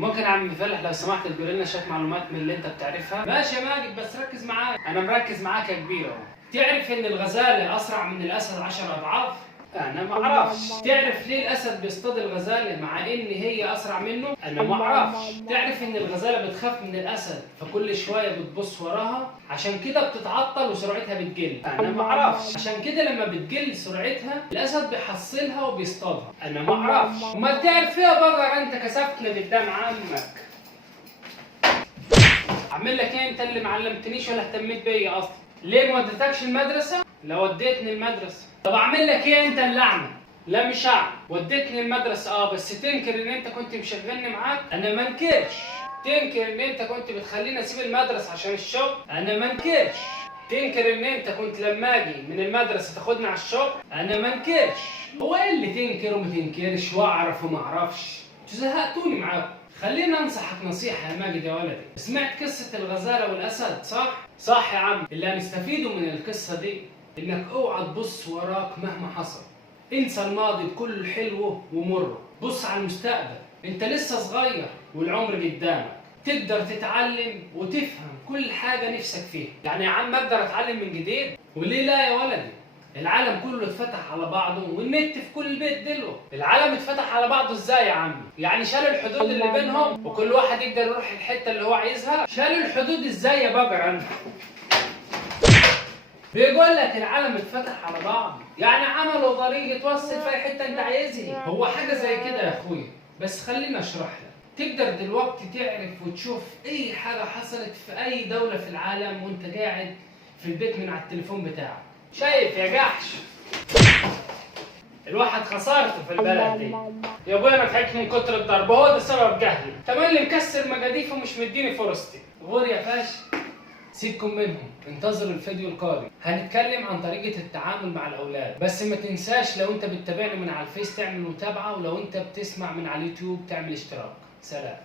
ممكن يا عم فالح لو سمحت تقول لنا شويه معلومات من اللي انت بتعرفها؟ ماشي يا ماجد بس ركز معايا. انا مركز معاك يا كبير اهو. تعرف ان الغزاله اسرع من الاسد 10 اضعاف؟ انا ما اعرفش. تعرف ليه الاسد بيصطاد الغزاله مع ان هي اسرع منه؟ انا ما اعرفش. تعرف ان الغزاله بتخاف من الاسد فكل شويه بتبص وراها عشان كده بتتعطل وسرعتها بتقل؟ انا ما اعرفش. عشان كده لما بتقل سرعتها الاسد بيحصلها وبيصطادها؟ انا ما اعرفش. امال تعرف ايه يا بقر انت كسفتنا قدام عمك؟ اعمل لك ايه انت اللي معلمتنيش ولا اهتميت بيا اصلا؟ ليه ما وديتكش المدرسه؟ لو وديتني المدرسه. طب اعمل لك ايه انت اللعنه؟ لا مش هعمل. وديتني المدرسه بس تنكر ان انت كنت مشغلني معاك؟ انا ما انكرش. تنكر ان انت كنت بتخليني اسيب المدرسه عشان الشغل؟ انا ما انكرش. تنكر ان انت كنت لما اجي من المدرسه تاخدني على الشغل؟ انا ما انكرش. هو ايه اللي تنكر وما تنكرش واعرف وما اعرفش؟ انتوا زهقتوني معاكم. خليني انصحك نصيحه يا ماجد يا ولدي. سمعت قصه الغزاله والاسد صح؟ صح يا عم. اللي هنستفيده من القصه دي انك اوعى تبص وراك مهما حصل. انسى الماضي بكل حلوه ومره. بص على المستقبل. انت لسه صغير والعمر قدامك. تقدر تتعلم وتفهم كل حاجه نفسك فيها. يعني يا عم اقدر اتعلم من جديد؟ وليه لا يا ولدي؟ العالم كله اتفتح على بعضه والنت في كل بيت دلوقتي. العالم اتفتح على بعضه ازاي يا عم؟ يعني شالوا الحدود اللي بينهم وكل واحد يقدر يروح الحته اللي هو عايزها؟ شالوا الحدود ازاي يا بقر انت؟ بيقول لك العالم اتفتح على بعض، يعني عملوا طريق توصل في اي حته انت عايزها. هو حاجه زي كده يا اخويا، بس خليني اشرح لك. تقدر دلوقتي تعرف وتشوف اي حاجه حصلت في اي دوله في العالم وانت قاعد في البيت من على التليفون بتاعك. شايف يا جحش؟ الواحد خسارته في البلد دي. يا ابويا انا تعبت من كتر الضرب، هو ده سبب جهلي. كمان اللي مكسر مجاديف ومش مديني فرصتي. غور يا فاشل. سيبكم منهم، انتظروا الفيديو القادم. هنتكلم عن طريقة التعامل مع الأولاد، بس ما تنساش لو أنت بتتابعني من على الفيس تعمل متابعة، ولو أنت بتسمع من على اليوتيوب تعمل اشتراك. سلام.